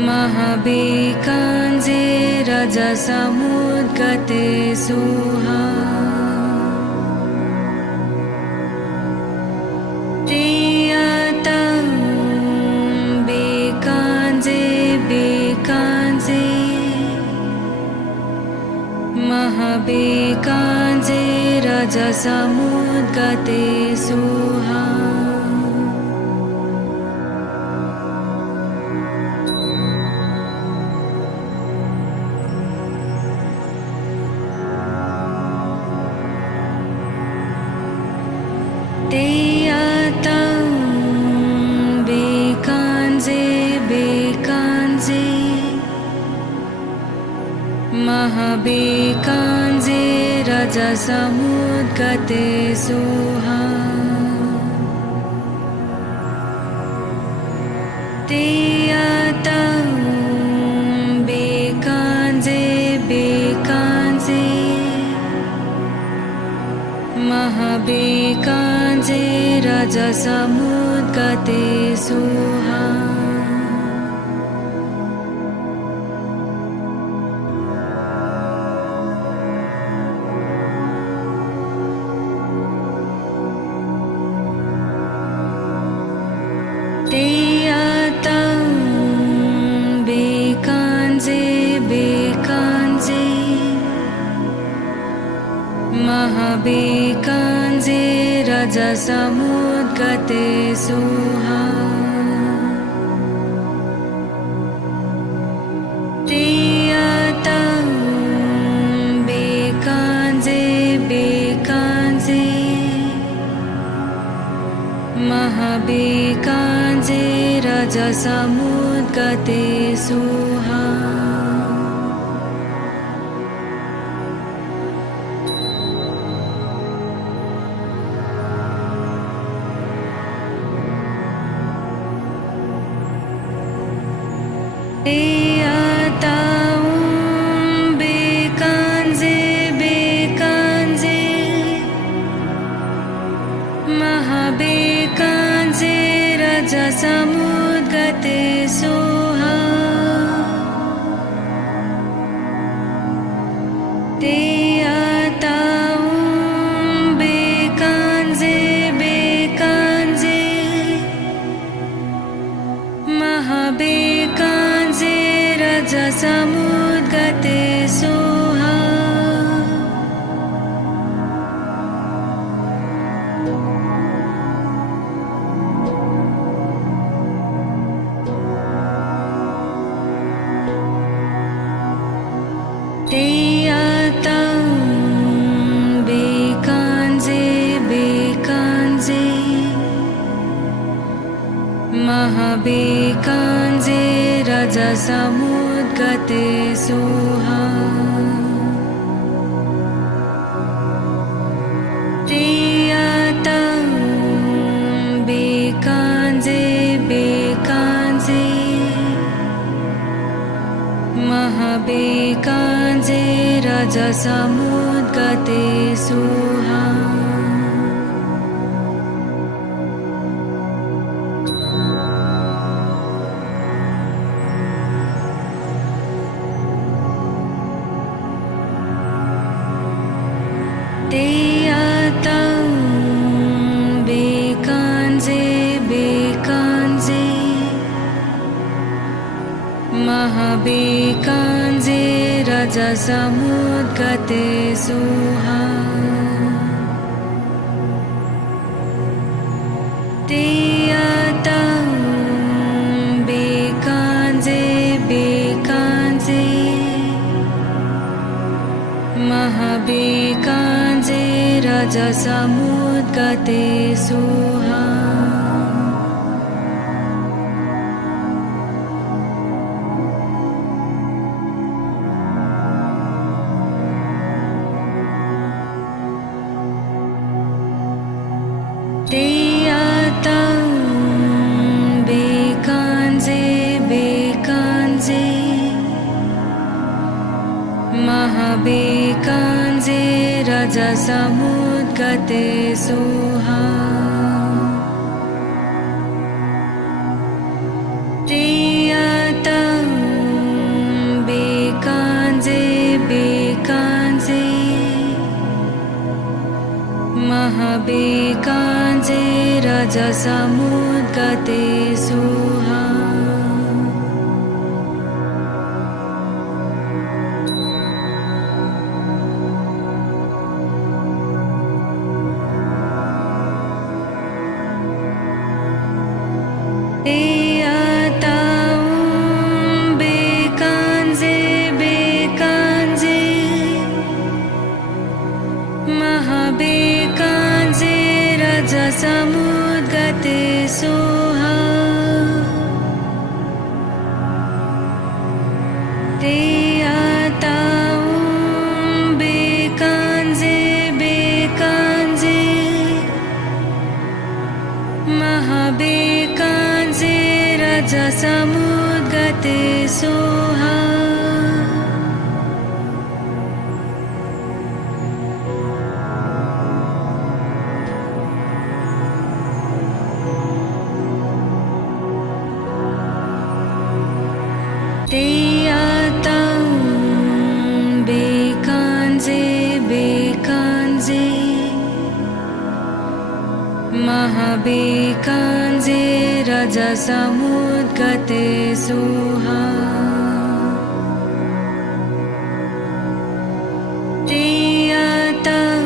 महाबेकाञ्जे रजसमुद्गते सुहा तेयतं बेकाञ्जे बेकाञ्जे महाबेकाञ्जे रजसमुद्गते सुहा तेयतं बेकाञ्जे बेकाञ्जे महाबेकाञ्जे रजसमुद्गते सुहा तेयतं बेकाञ्जे बेकाञ्जे महाबेकाञ्जे रजसमुद्गते सुहा तेयतं बेकाञ्जे बेकाञ्जे महाबेकाञ्जे रजसमुद्गते सुहा तेयतं बेकाञ्जे बेकाञ्जे महाबेकाञ्जे रजसमुद्गते सुहा तेयतं बेकाञ्जे बेकाञ्जे महाबेकाञ्जे रजसमुद्गते सुहा तेयतं बेकाञ्जे बेकाञ्जे महाबेकाञ्जे रजसमुद्गते सुहा तेयतं बेकाञ्जे बेकाञ्जे महाबेकाञ्जे रजसमुद्गते सुहा तेयतं बेकाञ्जे बेकाञ्जे महाबेकाञ्जे रजसमुद्गते सुहा तेयतं बेकाञ्जे बेकाञ्जे महाबेकाञ्जे रजसमुद्गते सुहा तेयतं बेकाञ्जे बेकाञ्जे महाबेकाञ्जे रजसमुद्गते सुहा तेयतं बेकाञ्जे बेकाञ्जे महाबेकाञ्जे रजसमुद्गते सुहा तेयतं महाबेकाञ्जे रजसमुद्गते सुहा महाबेकाञ्जे रजसमुद्गते सुहा ते आतां बेकाञ्जे बेकाञ्जे महाबेकाञ्जे रजसमुद्गते सुहा ते आतां बेकाञ्जे बेकाञ्जे महाबेकाञ्जे रजसमुद्गते सुहा ते आतां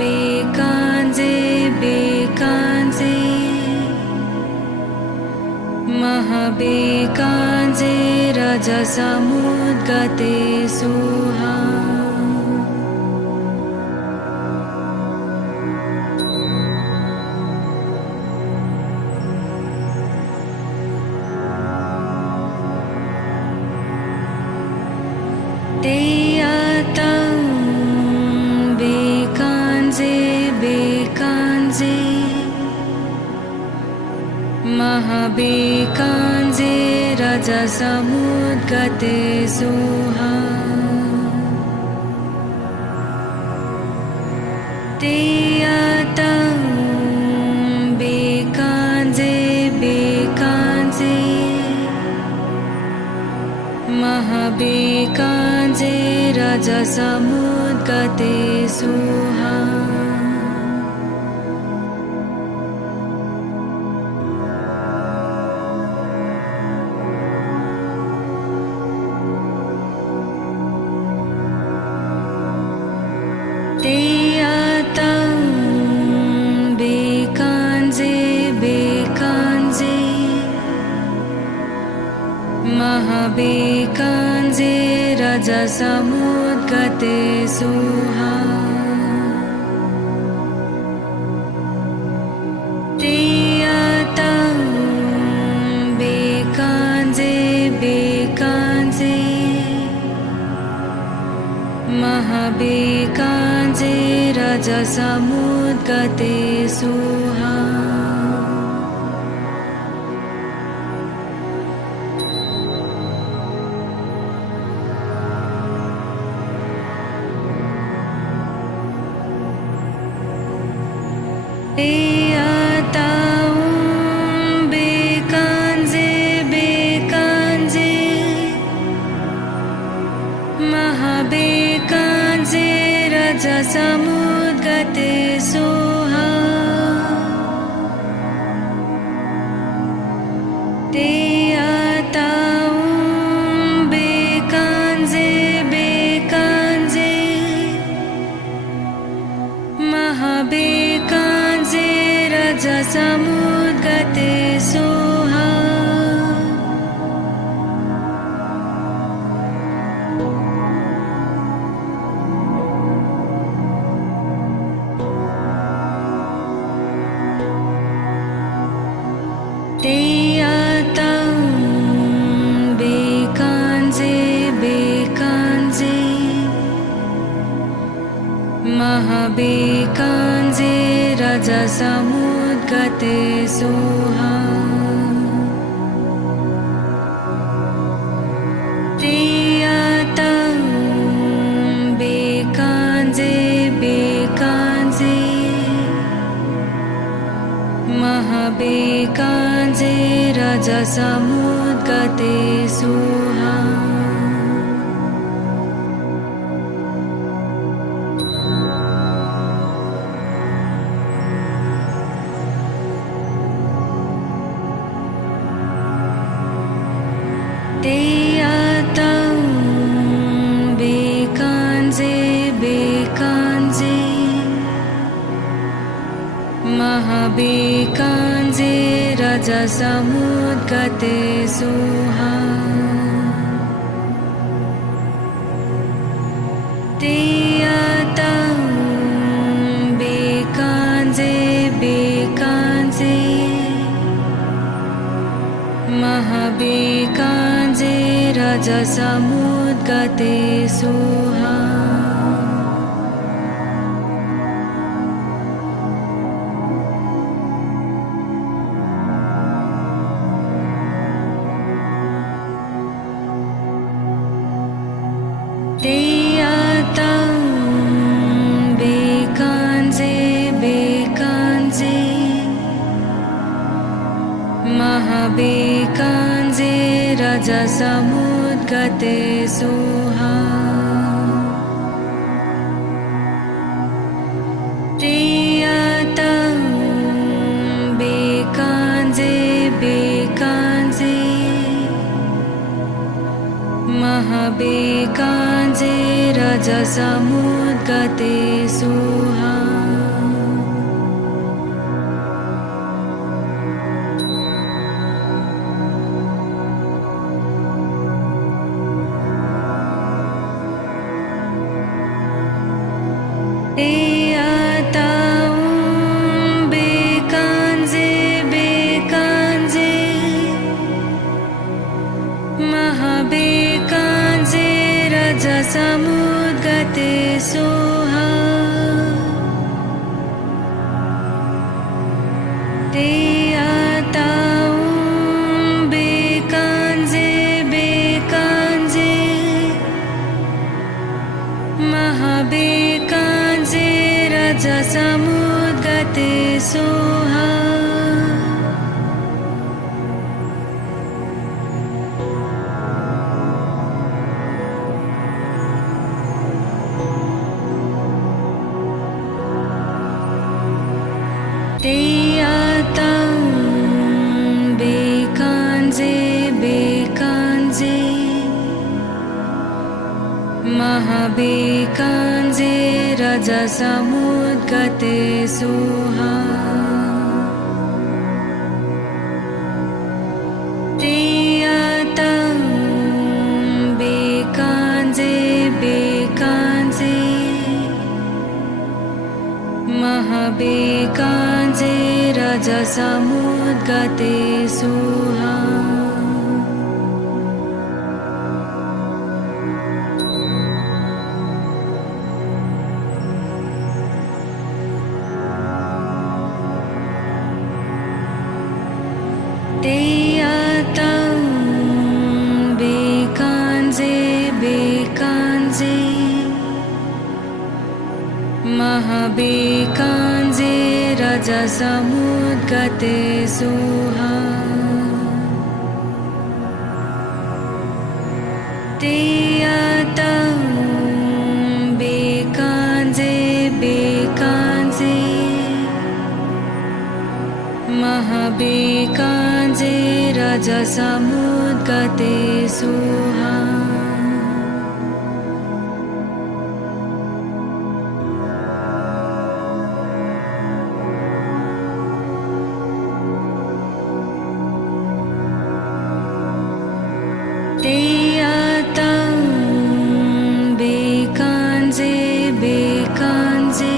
बेकाञ्जे बेकाञ्जे महाबेकाञ्जे रजसमुद्गते सुहा ते आतां बेकाञ्जे बेकाञ्जे महाबेकाञ्जे रजसमुद्गते सुहा ते आतां बेकाञ्जे बेकाञ्जे महाबेकाञ्जे रजसमुद्गते सुहा ते आतां बेकाञ्जे बेकाञ्जे महाबेकाञ्जे रजसमुद्गते सुहा ते आतां बेकाञ्जे बेकाञ्जे महाबेकाञ्जे रजसमुद्गते सुहा ते आतां बेकाञ्जे बेकाञ्जे महाबेकाञ्जे रजसमुद्गते सुहा ते आतां बेकाञ्जे बेकाञ्जे महाबेकाञ्जे रजसमुद्गते सुहा ते आतां बेकाञ्जे बेकाञ्जे महाबेकाञ्जे रजसमुद्गते सुहा ते आतां बेकाञ्जे बेकाञ्जे महाबेकाञ्जे रजसमुद्गते सुहा te atau bekanze bekanze Mahabekanze Raja Samudgate Suha te atau bekanze bekanze Mahabekanze Raja Samudgate Suha te atau bekanze bekanze Mahabekanze Raja Samudgate Suha te atau bekanze bekanze Mahabekanze Raja Samudgate Suha te atau bekanze bekanze Mahabekanze Raja Samudgate Suha te atau bekanze bekanze Mahabekanze Raja Samudgate Suha te atau bekanze bekanze Mahabekanze Raja Samudgate Suha te atau bekanze bekanze Mahabekanze Raja Samudgate Suha te atau bekanze bekanze Mahabekanze Raja Samudgate Suha te atau bekanze bekanze Mahabekanze Raja Samudgate Suha te atau bekanze bekanze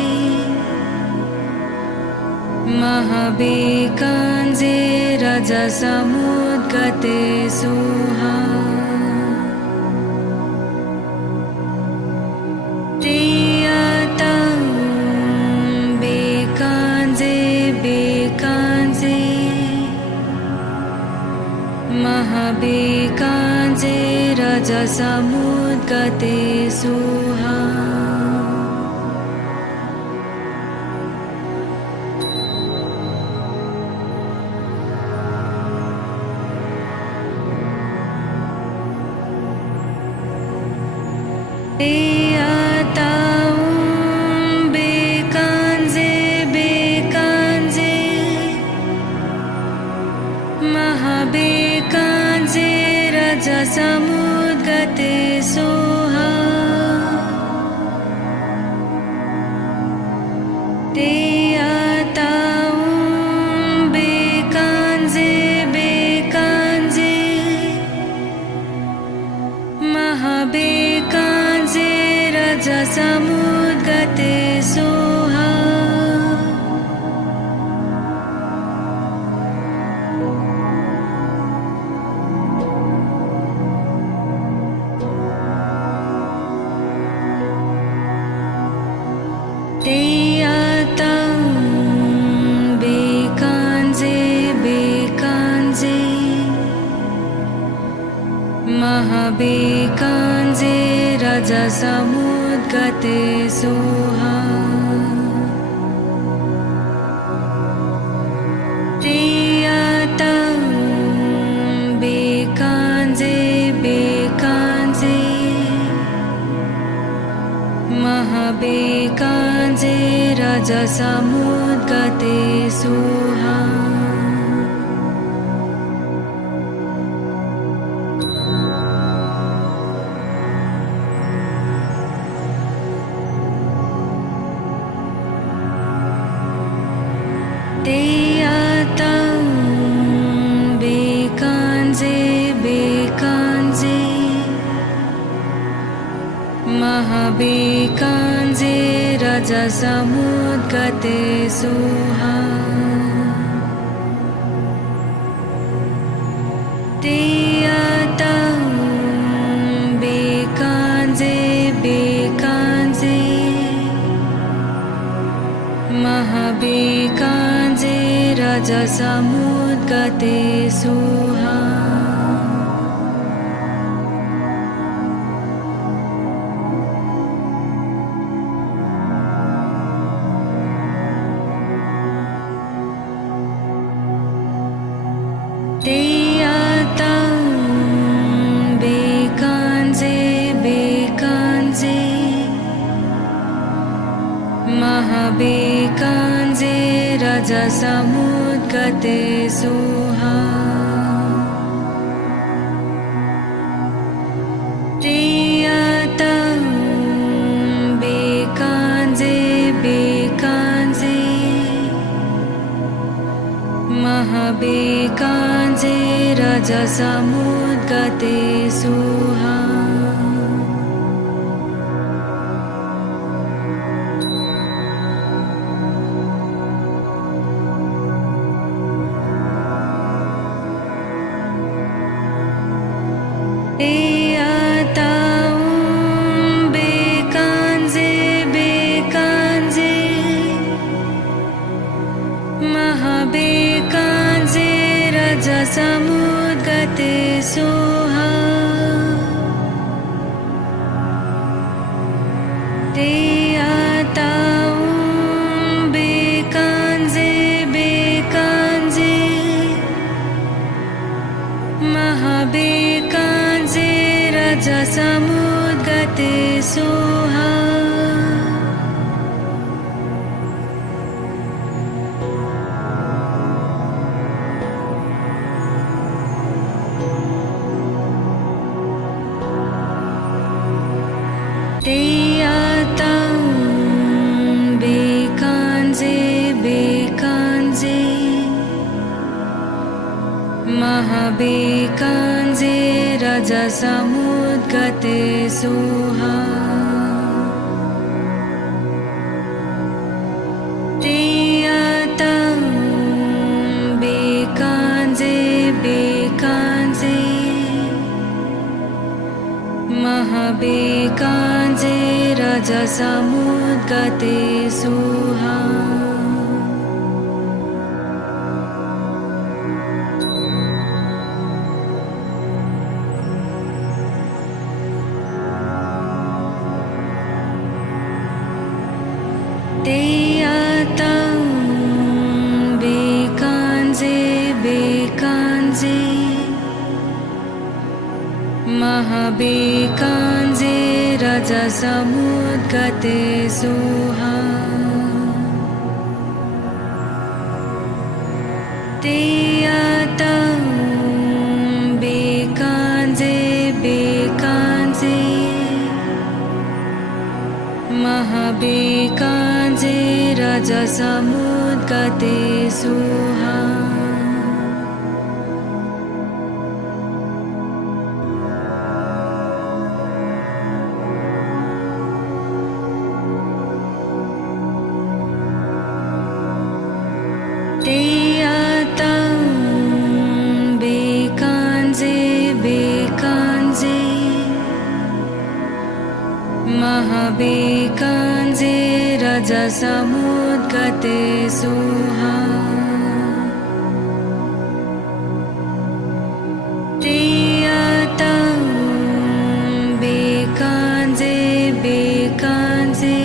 Mahabekanze Raja Samudgate Suha te atau bekanze bekanze Mahabekanze Raja Samudgate Suha te atau bekanze bekanze Mahabekanze रजसमुद्गते Soha ते आतां बेकांजे बेकांजे महाबेकांजे रजसमुद्गते सोहा ते आतां बेकांजे बेकांजे महाबेकांजे रजसमुद्गते सोहा ते आतां बेकांजे बेकांजे महाबेकांजे रजसमुद्गते सोहा ते आतां बेकांजे बेकांजे महाबेकांजे रजसमुद्गते सोहा ते आतां बेकांजे बेकांजे महाबेकांजे रजसमुद्गते सोहा ते आतां बेकांजे बेकांजे महाबेकांजे रजसमुद्गते सोहा ते आतां बेकांजे बेकांजे महाबेकांजे रजसमुद्गते सोहा ते आतां बेकांजे बेकांजे महाबेकांजे रजसमुद्गते सोहा ते आतां बेकांजे बेकांजे महाबेकांजे रजसमुद्गते सोहा ते आतां बेकांजे बेकांजे महाबेकांजे रजसमुद्गते सोहा ते आतां बेकांजे बेकांजे महाबेकांजे रजसमुद्गते सोहा ते आतां बेकांजे बेकांजे महाबेकांजे रजसमुद्गते सोहा ते आतां बेकांजे रजसमुद्गते सुहा Teyatam bekanze bekanze Mahabekanze rajasamudgate suha Teyatam bekanze bekanze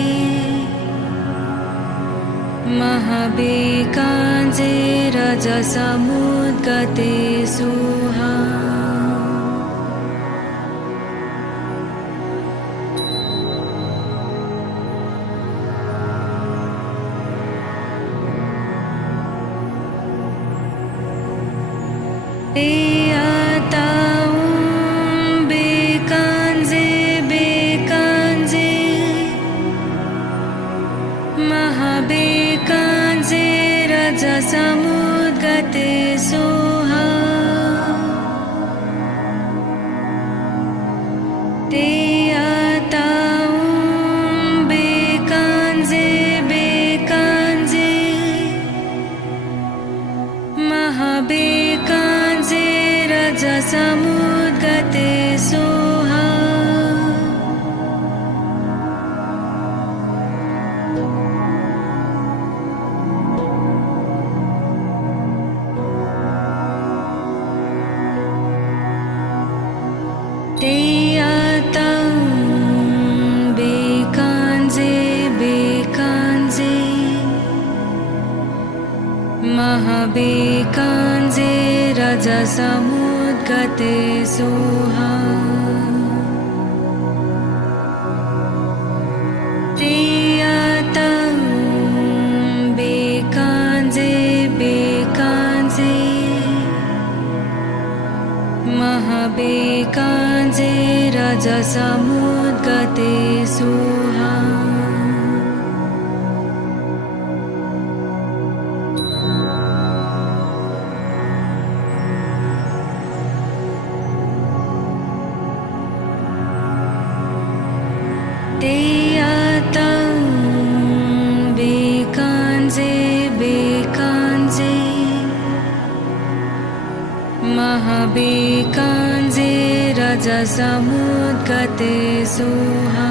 Mahabekanze rajasamudgate suha Teyatam bekanze bekanze Mahabekanze rajasamudgate suha Teyatam bekanze bekanze Mahabekanze rajasamudgate suha Teyatam bekanze bekanze Mahabekanze rajasamudgate suha Teyatam bekanze bekanze Mahabekanze rajasamudgate suha Teyatam bekanze bekanze Mahabekanze rajasamudgate suha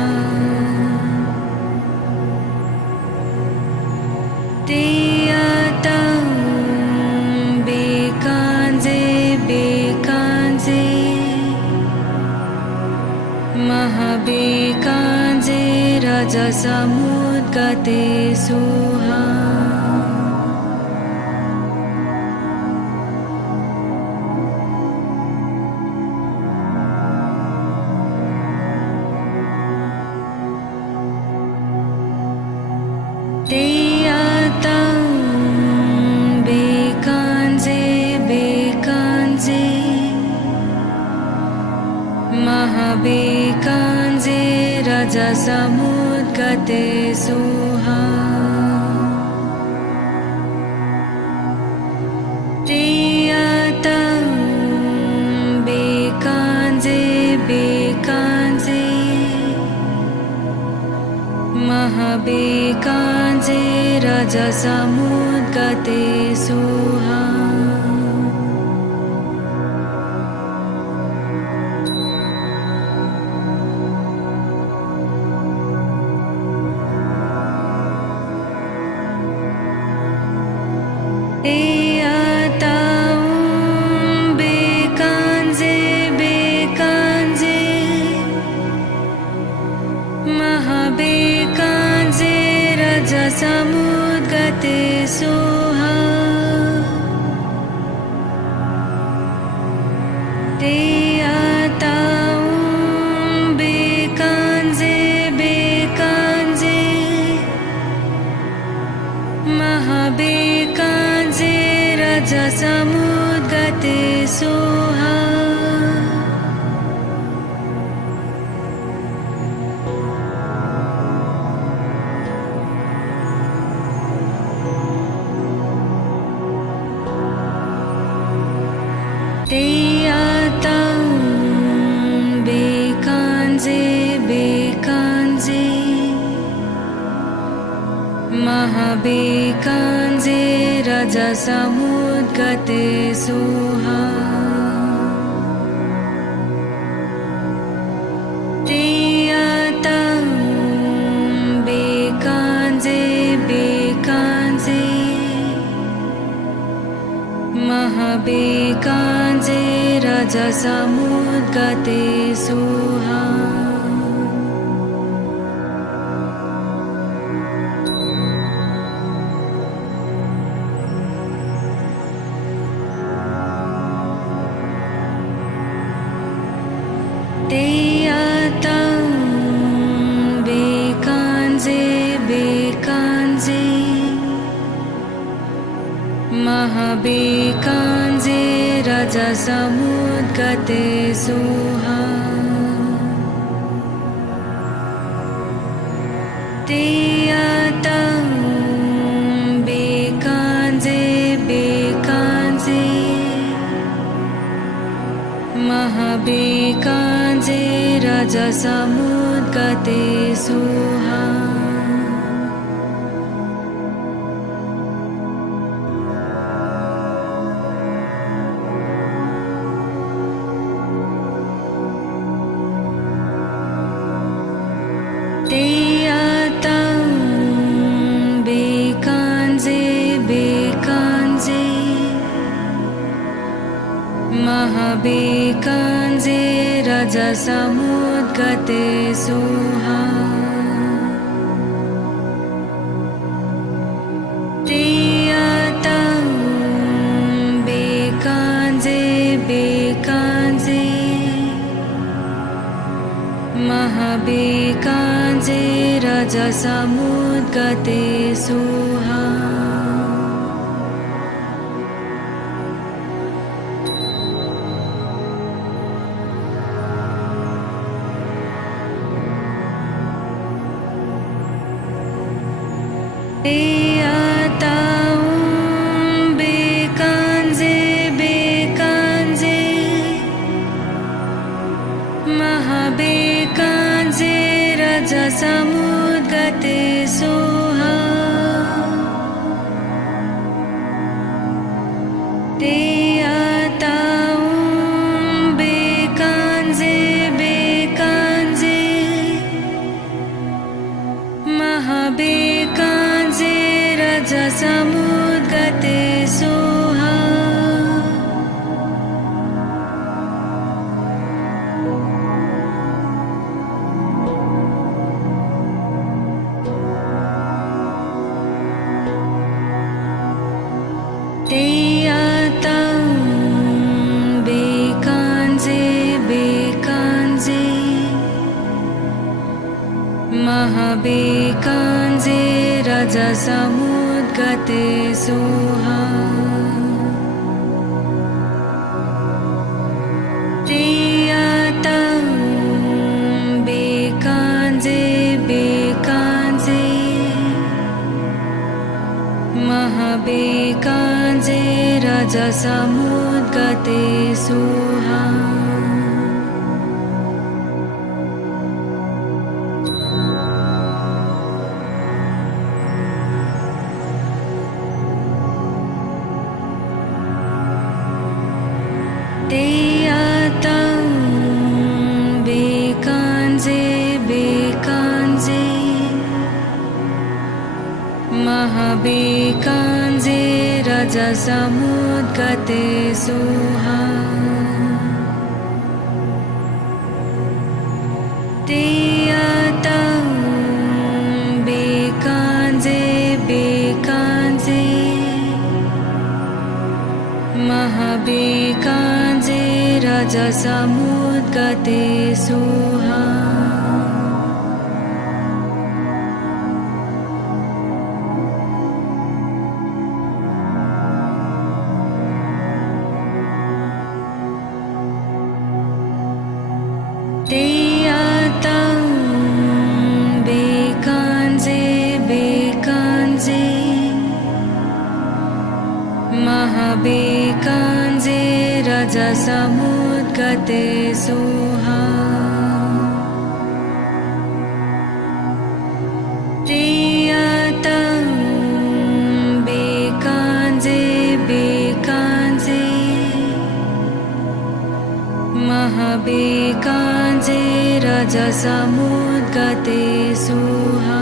Teyatam bekanze bekanze Mahabekanze rajasamudgate suha Teyatam bekanze bekanze Mahabekanze rajasamudgate suha Teyatam bekanze bekanze Mahabekanze rajasamudgate suha Teyatam bekanze bekanze Mahabekanze rajasamudgate suha Teyatam bekanze bekanze Mahabekanze rajasamudgate suha रजसमुद्गते सुहा तेयातं बेकांजे बेकांजे महाबेकांजे रजसमुद्गते सुहा तेयातं बेकांजे बेकांजे महाबेकांजे रजसमुद्गते सुहा तेयातं बेकांजे बेकांजे महाबेकांजे रजसमुद्गते सुहा तेयातं बेकांजे बेकांजे महाबेकांजे रजसमुद्गते सुहा तेयातं बेकांजे बेकांजे महाबेकांजे रजसमुद्गते सुहा तेयातं बेकांजे बेकांजे महाबेकांजे रजसमुद्गते सुहा तेयातं बेकांजे बेकांजे महाबेकांजे रजसमुद्गते सुहा तेयातं बेकांजे बेकांजे महाबेकांजे रजसमुद्गते सुहा तेयातं बेकांजे बेकांजे महाबेकांजे रजसमुद्गते सुहा तेयातं बेकांजे बेकांजे महाबेकांजे रजसमुद्गते सुहा तेयातं बेकांजे बेकांजे महाबेकांजे रजसमुद्गते सुहा तेयातं बेकांजे बेकांजे महाबेकांजे रजसमुद्गते सुहा तेयातं बेकांजे महाबेकाञ्जे रजसमुद्गते सुहा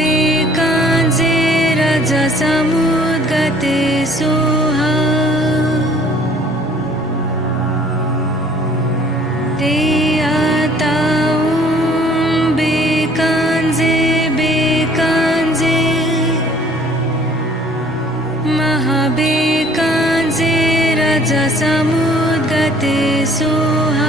महाबेकाञ्जे रजसमुद्गते सुहा ते आतां बेकाञ्जे बेकाञ्जे महाबेकाञ्जे रजसमुद्गते सुहा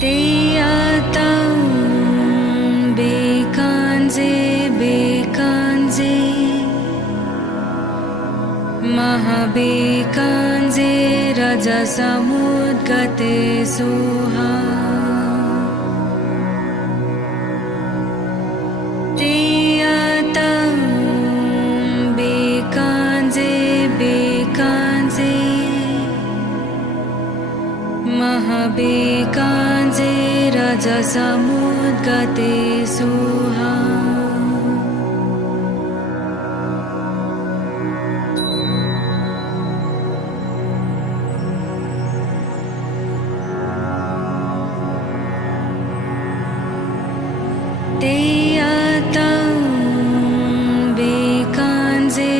ते आतां बेकाञ्जे बेकाञ्जे महाबेकाञ्जे रजसमुद्गते सुहा ते आतां बेकाञ्जे बेकाञ्जे महाबेकाञ्जे रजसमुद्गते सुहा ते आतां बेकाञ्जे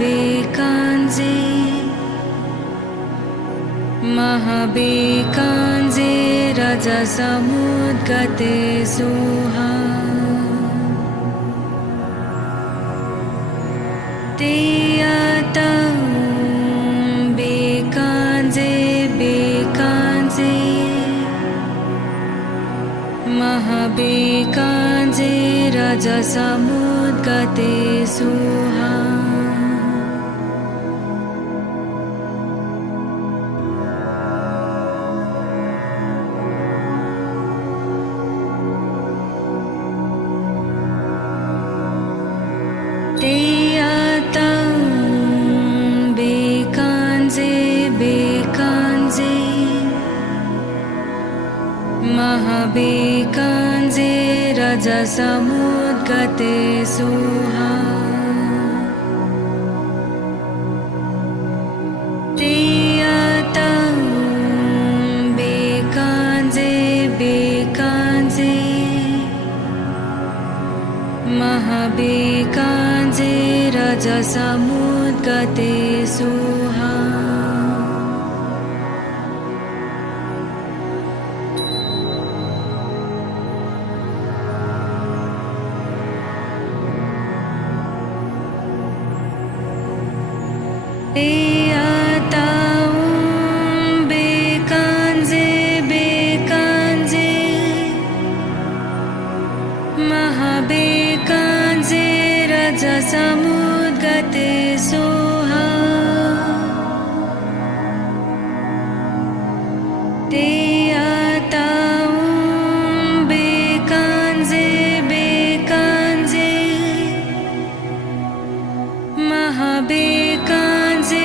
बेकाञ्जे महाबेकाञ्जे रजसमुद्गते सुहा ते आतां बेकाञ्जे बेकाञ्जे महाबेकाञ्जे रजसमुद्गते सुहा ते आतां बेकाञ्जे बेकाञ्जे महाबेकाञ्जे रजसमुद्गते सुहा ते आतां बेकाञ्जे बेकाञ्जे महाबेकाञ्जे रजसमुद्गते सुहा ते आतां बेकाञ्जे बेकाञ्जे महाबेकाञ्जे रजसमुद्गते सुहा ते आतां बेकाञ्जे बेकाञ्जे महाबेकाञ्जे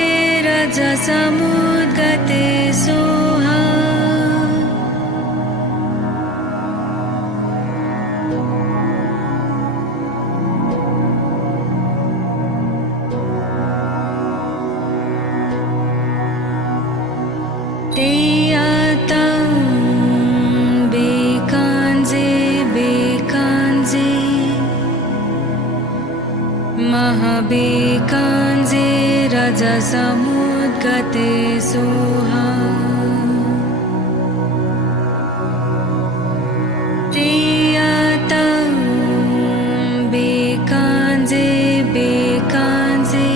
रजसमुद्गते सुहा ते आतां बेकाञ्जे बेकाञ्जे महाबेकाञ्जे रजसमुद्गते सुहा ते आतां बेकाञ्जे बेकाञ्जे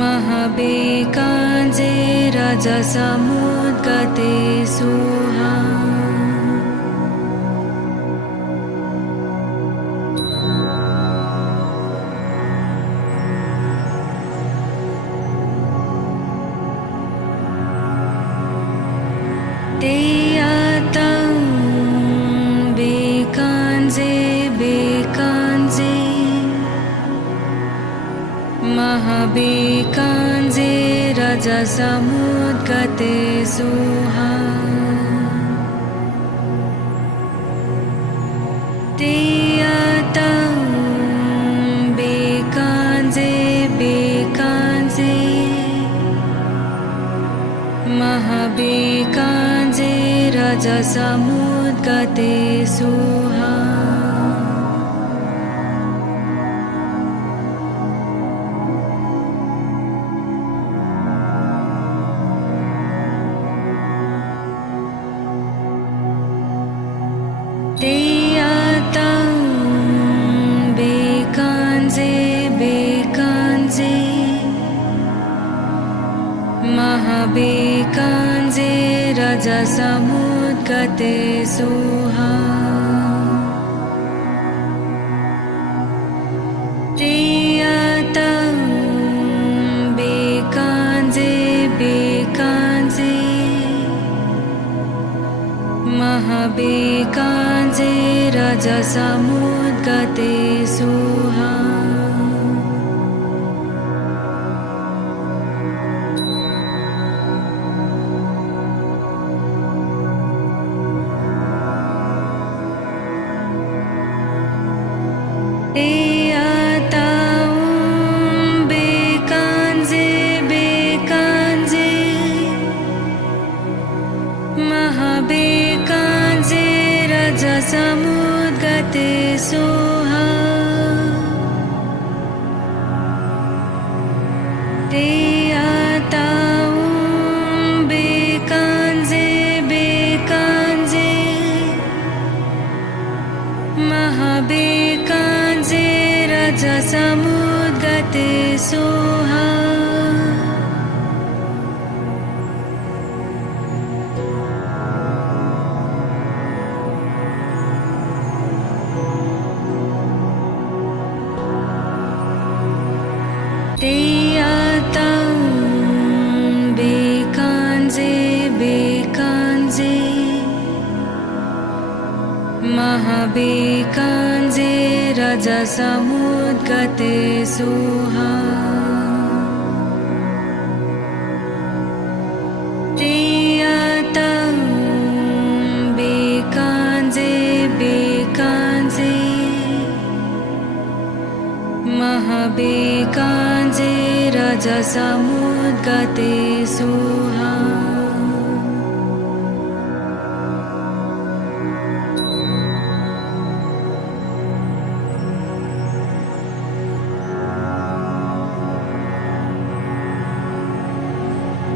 महाबेकाञ्जे रजसमुद्गते सुहा महाबेकाञ्जे रजसमुद्गते सुहा तेयतं बेकाञ्जे बेकाञ्जे महाबेकाञ्जे रजसमुद्गते सुहा तेयतं बेकाञ्जे बेकाञ्जे महाबेकाञ्जे रजसमुद्गते सुहा तेयतं बेकाञ्जे बेकाञ्जे महाबेकाञ्जे रजसमुद्गते सुहा तेयतं बेकाञ्जे बेकाञ्जे महाबेकाञ्जे रजसमुद्गते सुहा तेयतं बेकाञ्जे बेकाञ्जे महाबेकाञ्जे रजसमुद्गते सुहा तेयतं बेकाञ्जे बेकाञ्जे महाबेकाञ्जे रजसमुद्गते सुहा तेयतं बेकाञ्जे बेकाञ्जे महाबेकाञ्जे रजसमुद्गते सुहा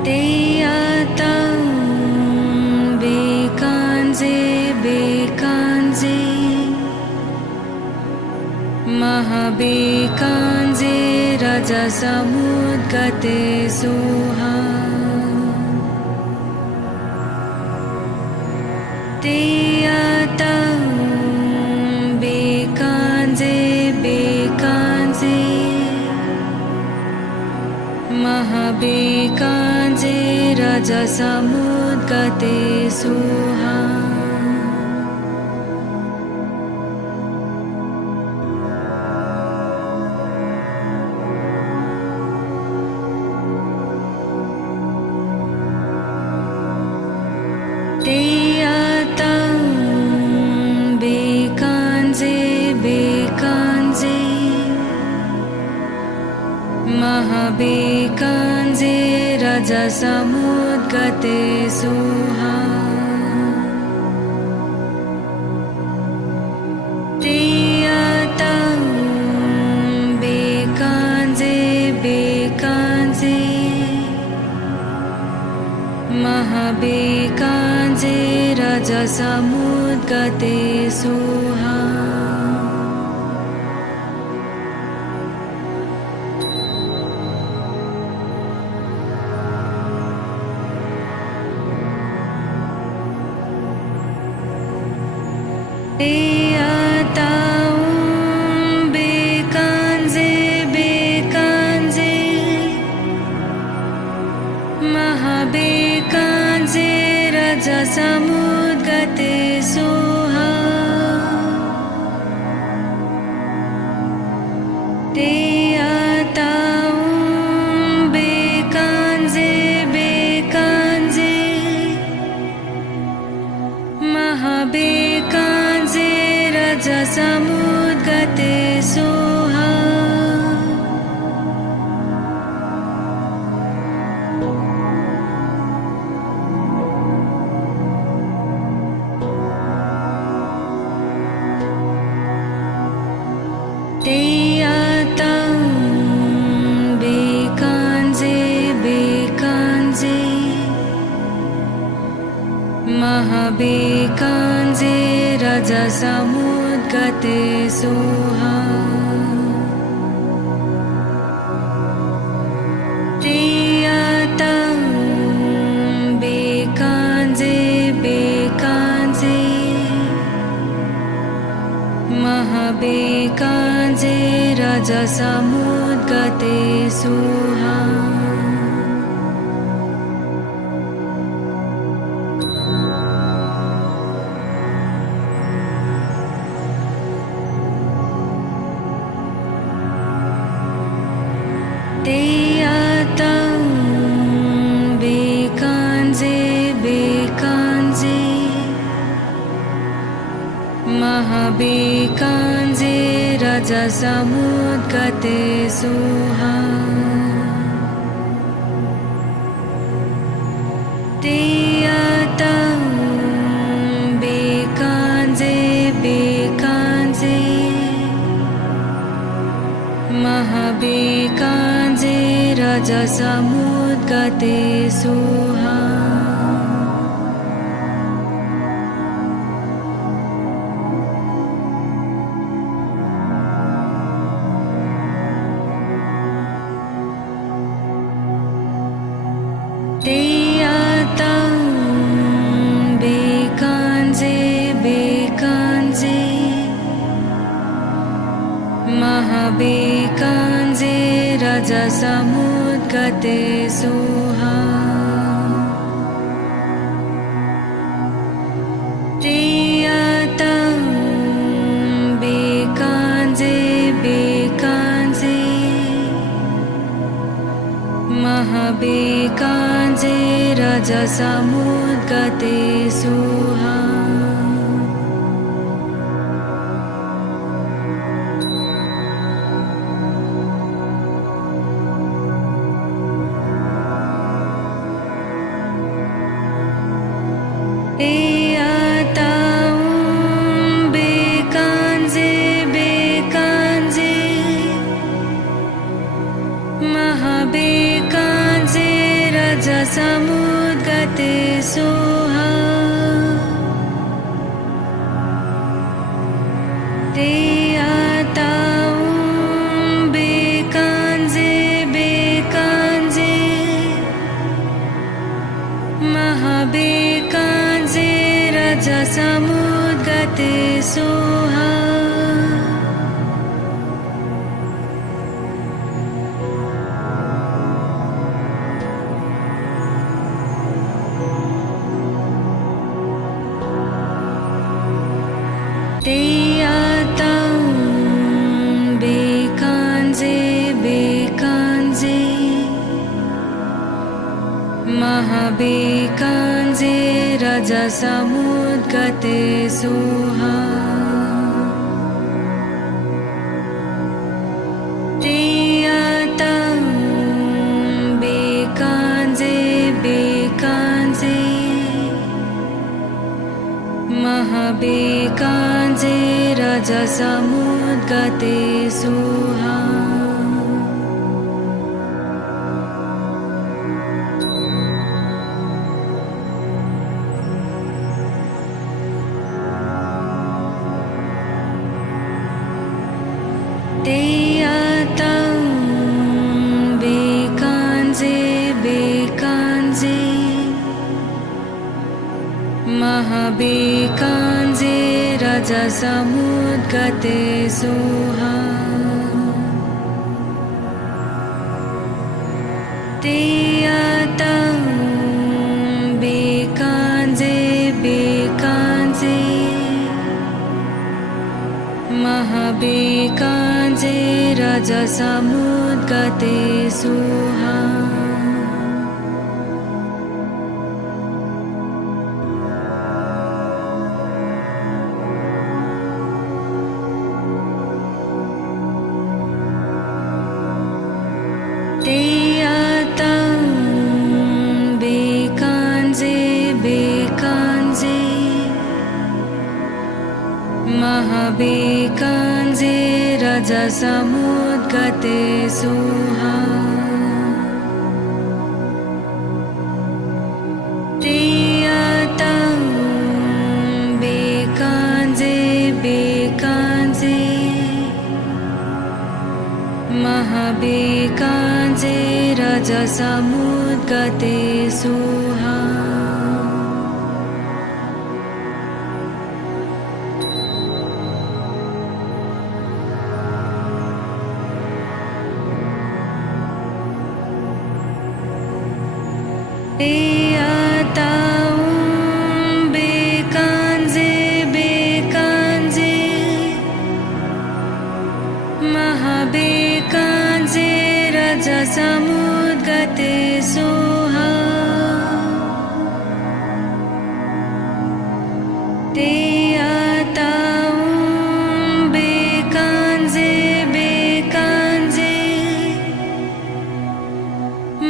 तेयतं बेकाञ्जे बेकाञ्जे महाबेकाञ्जे रजसमुद्गते सुहा तेयतं बेकाञ्जे बेकाञ्जे महाबेकाञ्जे रजसमुद्गते सुहा तेयतं बेकाञ्जे बेकाञ्जे महाबेकाञ्जे रजसमुद्गते सुहा तेयतं बेकाञ्जे बेकाञ्जे महाबेकाञ्जे रजसमुद्गते सुहा तेयतं बेकाञ्जे बेकाञ्जे महाबेकाञ्जे रजसमुद्गते सुहा तेयतं महाबेकाञ्जे रजसमुद्गते सोहा तेयतं बेकाञ्जे बेकाञ्जे महाबेकाञ्जे रजसमुद्गते सोहा तेयतं बेकाञ्जे बेकाञ्जे महाबेकाञ्जे रजसमुद्गते सोहा तेयतं बेकाञ्जे बेकाञ्जे महाबेकाञ्जे रजसमुद्गते सोहा तेयतं बेकाञ्जे बेकाञ्जे महाबेकाञ्जे रजसमुद्गते सोहा तेयतं बेकाञ्जे बेकाञ्जे महाबेकाञ्जे रजसमुद्गते सोहा तेयतं बेकाञ्जे बेकाञ्जे महाबेकाञ्जे रजसमुद्गते सोहा तेयतं बेकाञ्जे बेकाञ्जे महाबेकाञ्जे रजसमुद्गते सोहा तेयतं बेकाञ्जे बेकाञ्जे महाबेकाञ्जे रजसमुद्गते सोहा तेयतं बेकाञ्जे बेकाञ्जे महाबेकाञ्जे रजसमुद्गते सोहा तेयतं बेकाञ्जे बेकाञ्जे महाबेकाञ्जे रजसमुद्गते सोहा तेयतं बेकाञ्जे बेकाञ्जे महाबेकाञ्जे रजसमुद्गते सोहा तेयतं बेकाञ्जे बेकाञ्जे महाबेकाञ्जे रजसमुद्गते सोहा तेयतं महाबेकाञ्जे रजसमुद्गते सुहा महाबेकाञ्जे रजसमुद्गते सुहा ते बेकाञ्जे बेकाञ्जे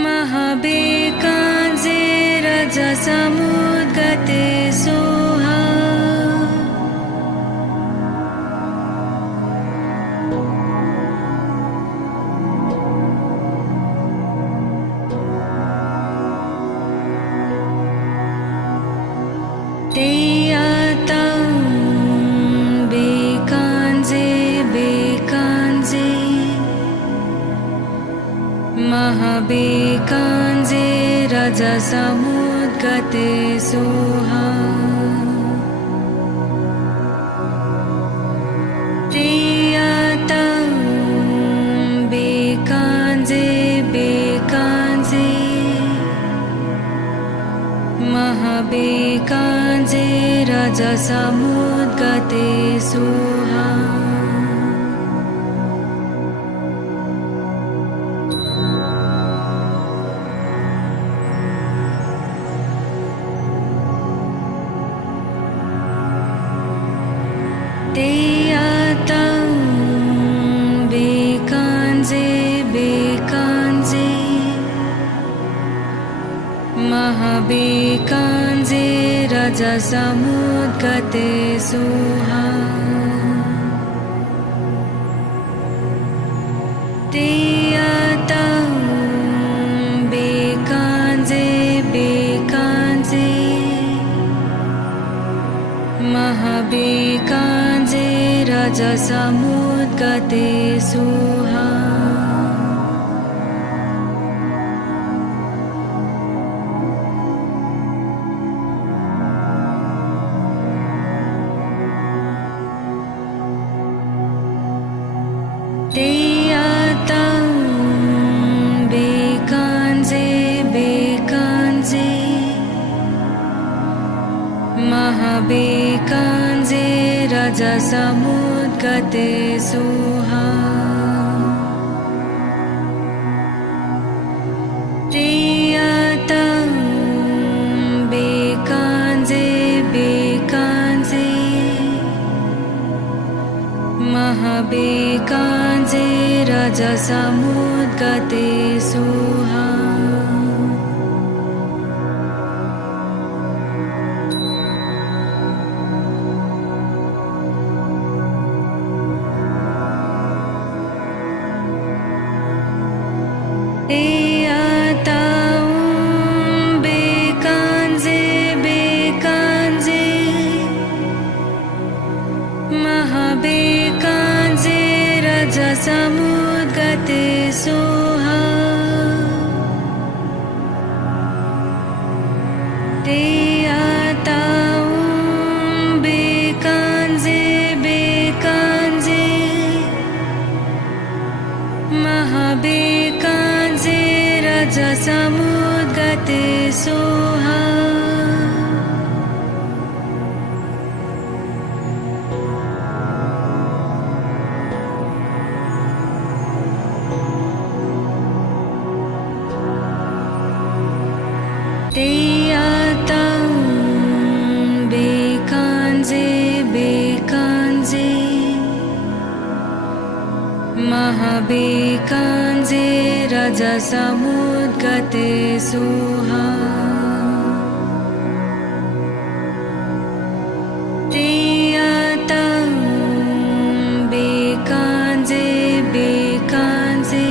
महाबेकाञ्जे रजसमुद्गते सुहा बेकाञ्जे बेकाञ्जे महाबेकाञ्जे रजसमुद्गते सुहा बेकाञ्जे बेकाञ्जे महाबेकाञ्जे रजसमुद्गते सुहा बेकाञ्जे बेकाञ्जे महाबेकाञ्जे रजसमुद्गते सुहा बेकाञ्जे बेकाञ्जे महाबेकाञ्जे रजसमुद्गते सुहा बेकाञ्जे बेकाञ्जे महाबेकाञ्जे रजसमुद्गते सुहा बेकाञ्जे बेकाञ्जे महाबेकाञ्जे रजसमुद्गते सुहा बेकाञ्जे बेकाञ्जे महाबेकाञ्जे रजसमुद्गते सुहा बेकाञ्जे बेकाञ्जे महाबेकाञ्जे रजसमुद्गते सुहा बेकाञ्जे बेकाञ्जे महाबेकाञ्जे रजसमुद्गते सुहा बेकाञ्जे बेकाञ्जे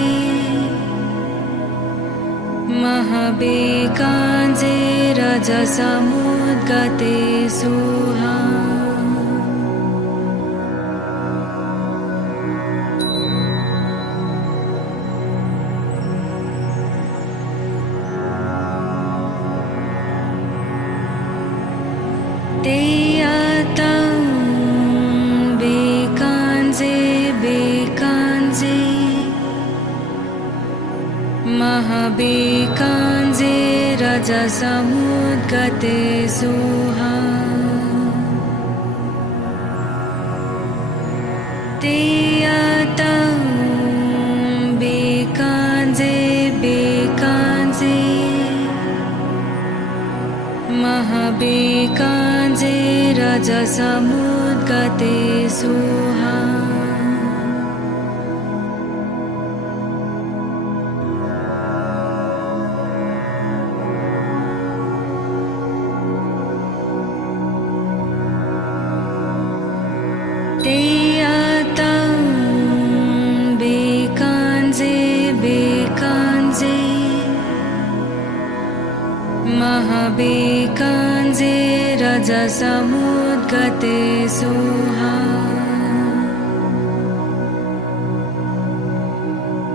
महाबेकाञ्जे रजसमुद्गते सुहा महाबेकाञ्जे रजसमुद्गते सुहा तेयतं बेकाञ्जे बेकाञ्जे महाबेकाञ्जे रजसमुद्गते सुहा तेयतं बेकाञ्जे बेकाञ्जे महाबेकाञ्जे रजसमुद्गते सुहा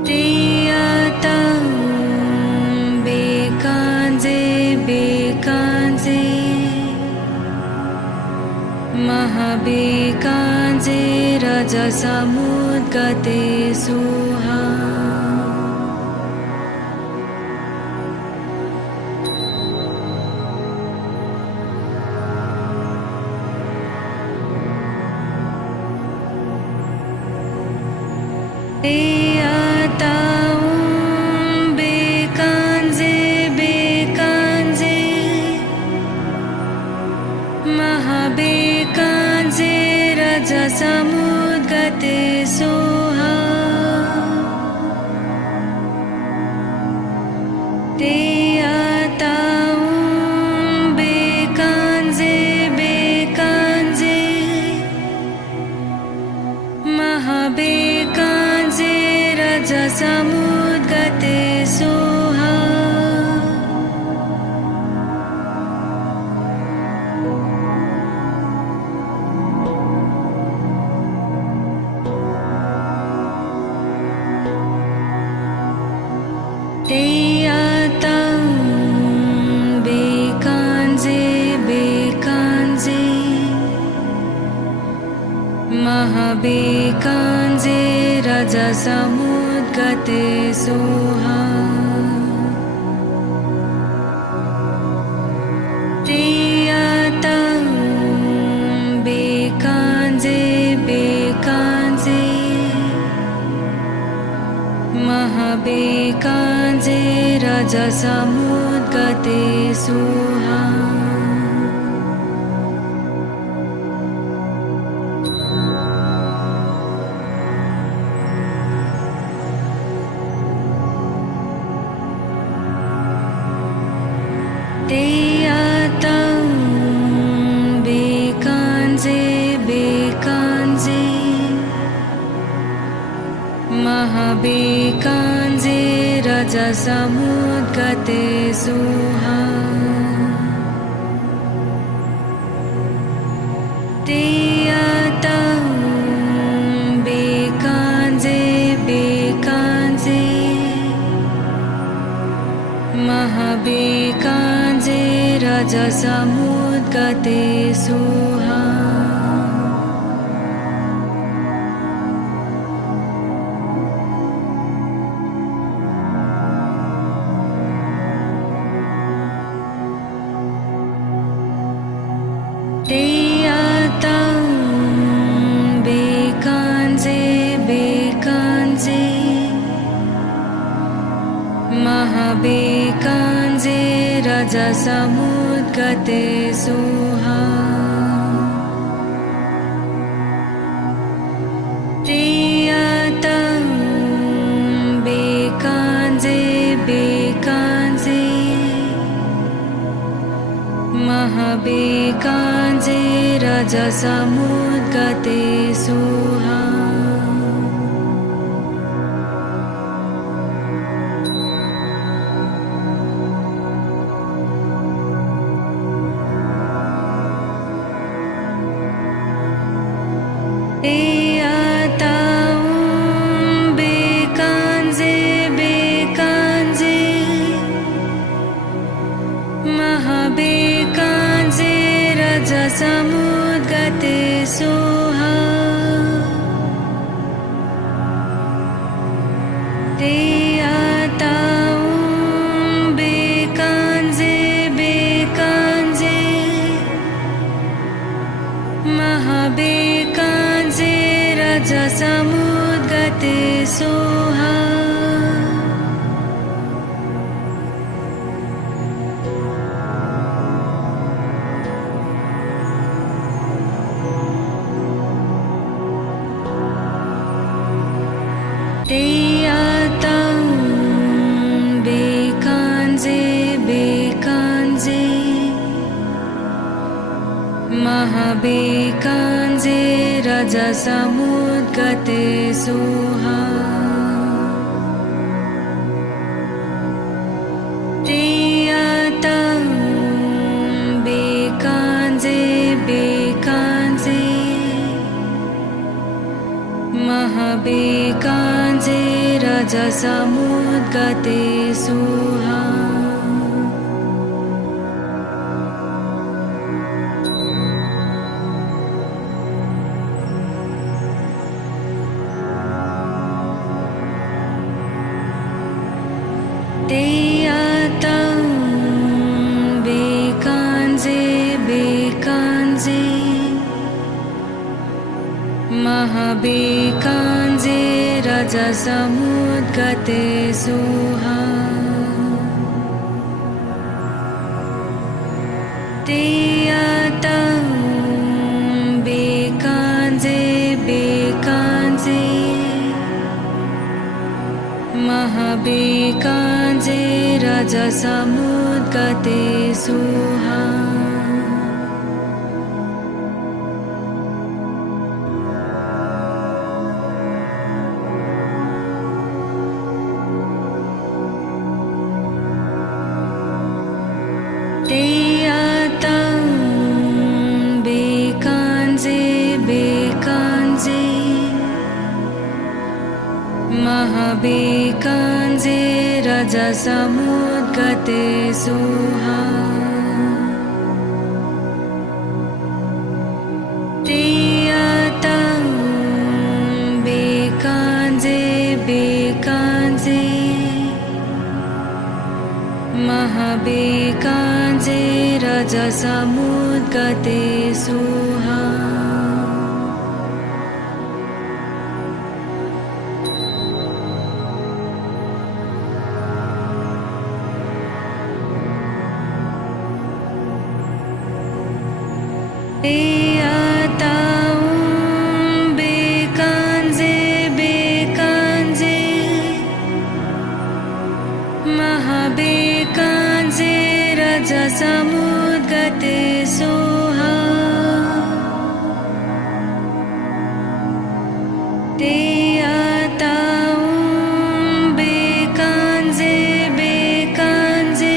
तेयतं बेकाञ्जे बेकाञ्जे महाबेकाञ्जे रजसमुद्गते सुहा तेयतं बेकाञ्जे बेकाञ्जे महाबेकाञ्जे रजसमुद्गते सुहा तेयतं बेकाञ्जे बेकाञ्जे महाबेकाञ्जे रजसमुद्गते सुहा तेयतं बेकाञ्जे बेकाञ्जे महाबेकाञ्जे रजसमुद्गते सुहा तेयतं बेकाञ्जे बेकाञ्जे महाबेकाञ्जे रजसमुद्गते सुहा तेयतं बेकाञ्जे बेकाञ्जे महाबेकाञ्जे रजसमुद्गते सुहा तेयतं बेकाञ्जे बेकाञ्जे महाबेकाञ्जे रजसमुद्गते सुहा तेयतं बेकाञ्जे बेकाञ्जे महाबेकाञ्जे रजसमुद्गते सुहा तेयतं बेकाञ्जे बेकाञ्जे महाबेकाञ्जे रजसमुद्गते सुहा तेयतं बेकाञ्जे बेकाञ्जे महाबेकाञ्जे रजसमुद्गते सुहा तेयतं Soha Teyatam Bekanze Bekanze Mahabekanze Rajasamudgate Soha Teyatam Bekanze Bekanze Mahabekanze Rajasamudgate Soha Teyatam Bekanze Bekanze Mahabekanze Rajasamudgate Soha Teyatam Bekanze Bekanze Mahabekanze Rajasamudgate Soha Teyatam Bekanze Bekanze Mahabekanze Rajasamudgate Soha Teyatam Bekanze Bekanze Mahabekanze Rajasamudgate Soha Teyatam Bekanze Bekanze Mahabekanze Rajasamudgate Soha Teyatam Bekanze Bekanze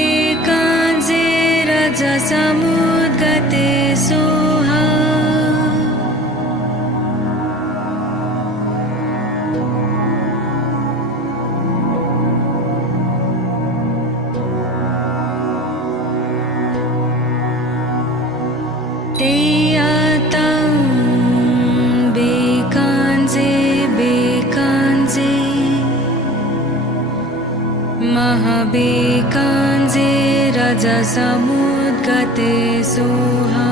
Mahabekanze Rajasamudgate Soha Teyatam Bekanze Bekanze Mahabekanze Rajasamudgate Soha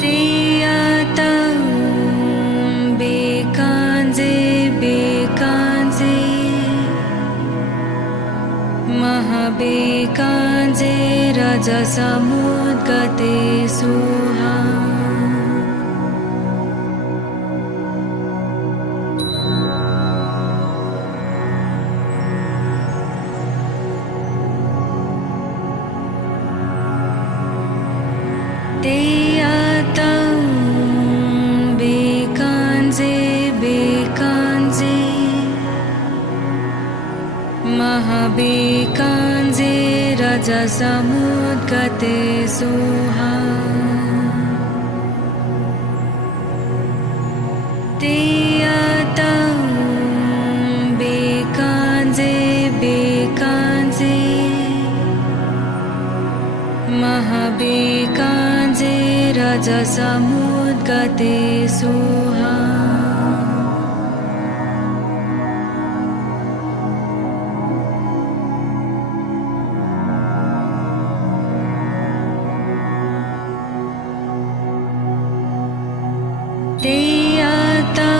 Teyatam Bekanze Bekanze Mahabekanze Rajasamudgate Soha Teyatam Bekanze Bekanze Mahabekanze Rajasamudgate Soha Teyatam Bekanze Bekanze Mahabekanze Rajasamudgate Soha ते आता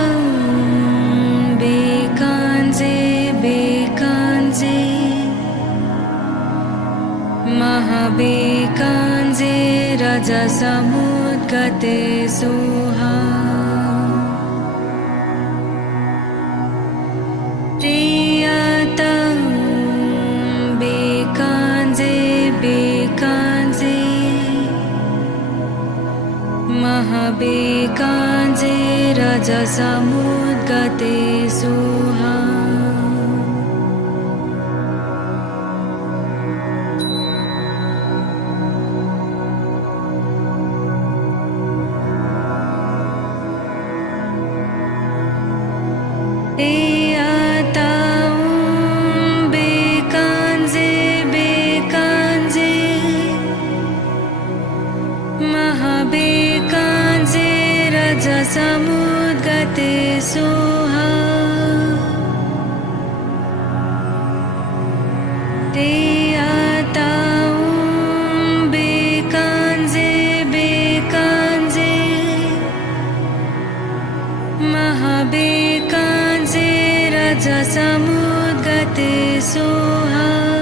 बेकांजे बेकांजे महाबेकांजे रजसमुद्गते सुहा ते आता बेकांजे बेकांजे महाबेकांजे रजसमुद्गते सुहा ते आता बेकांजे बेकांजे महाबेकांजे रजसमुद्गते सुहा ते आता बेकांजे बेकांजे महाबेकांजे रजसमुद्गते सुहा